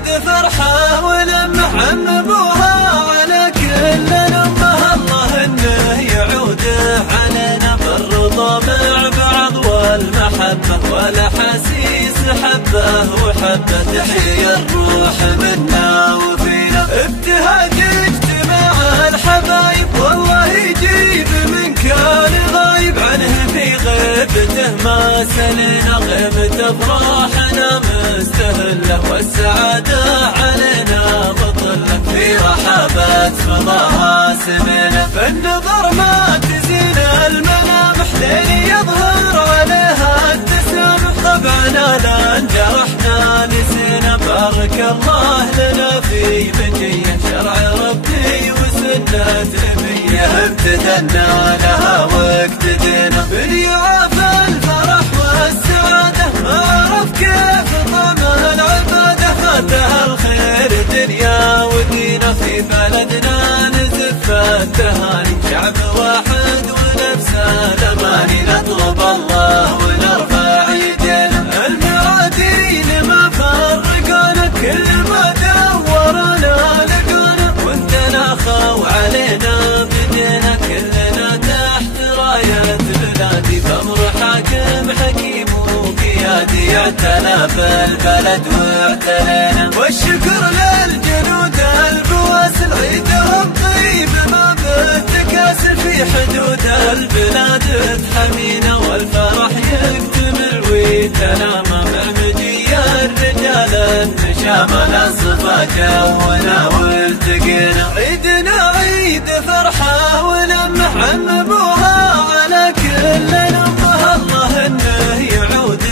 عيد فرحة ولمح ابوها على كل الأمة، الله انه يعود علينا بالرضا مع بعض والمحبة والاحاسيس حبه وحبه، تحيا الروح منا وفينا ابتهاج اجتماع الحبايب، والله يجيب من كان غايب عنه في غيبته، ما سلنا غيبة افراحنا مستهله، والسعادة علينا مطلة في رحابات فضاها سمنة، فالنظر ما تزين الملامح لين يظهر عليها التسامح، طبعا لا انجرحنا نسينا، بارك الله لنا في بقية شرع ربي وسنة نبيه، امتثلنا لها واقتدينا باليعاف الفرح والسعادة، ما عرف كيف طعم العبادة، فاتها الخير دنيا ودينا، في بلدنا نزف التهاني، شعب واحد ونفس الاماني، نطلب الله ونرفع يدينا، المرادين ما فرقونا، كل ما دورنا لقونا، وانتنا خاو علينا بدينا، كلنا تحت راية بلادي، بأمر حاكم حكيم وقيادي، اعتنى بالبلد واعتنينا، والشكر للجنود البواسل، عيدهم طيب ما بالتكاسل، في حدود البلاد تحمينا، والفرح يكتمل ويتنامى، مع مجي الرجال النشامى، للصفا جونا والتقينا، عيدنا عيد فرحة ولمح ابوها على كل الأمة، الله انه يعود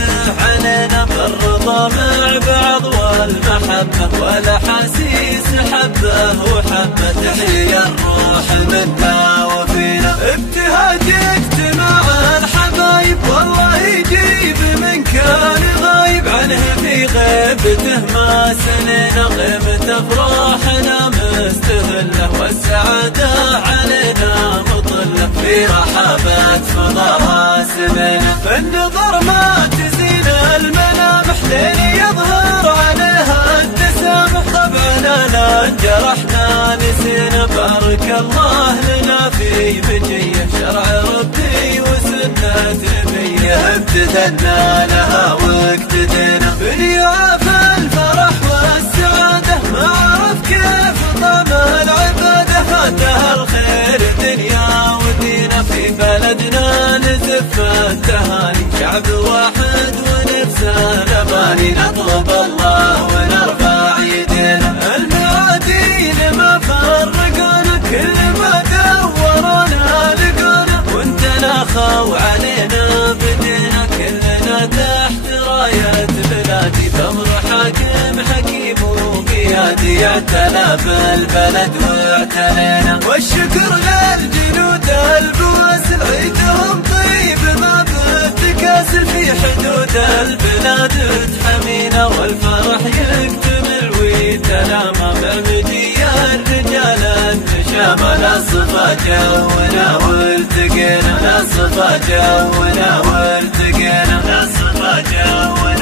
علينا بالرضا مع بعض والمحبة والاحاسيس حبه وحبه، تحيا الروح منا وفينا، ابتهاج اجتماع الحبايب، والله يجيب من كان غايب عنه في غيبته، ما سنينا غيبة افراحنا مستهله، والسعادة علينا مطلة في رحابات فضاها سمنة، فالنظر ما تزين الملامح لين يظهر عليها التسامح، طبعا لا انجرحنا نسينا، بارك الله لنا في بقية شرع ربي وسنة نبيه، امتثلنا لها واقتدينا باليعاف الفرح والسعادة، ما عرف كيف طعم العبادة، فاتها الخير دنيا ودينا، في بلدنا نزف التهاني، شعب واحد ونفس الاماني، نطلب الله ونرفع يدينا، المرادين ما فرقونا، كل ما دورنا لقونا، وانتنا خاو علينا بدينا، كلنا تحت راية بلادي، بأمر حاكم حكيم وقيادي، اعتنى بالبلد واعتنينا، والشكر للجنود البواسل، عيدهم طيب ما بالتكاسل، في حدود البلاد تحمينا، والفرح يكتمل ويتنامى، مع مجي الرجال النشامى، للصفا جونا والتقينا، للصفا جونا والتقينا، للصفا جونا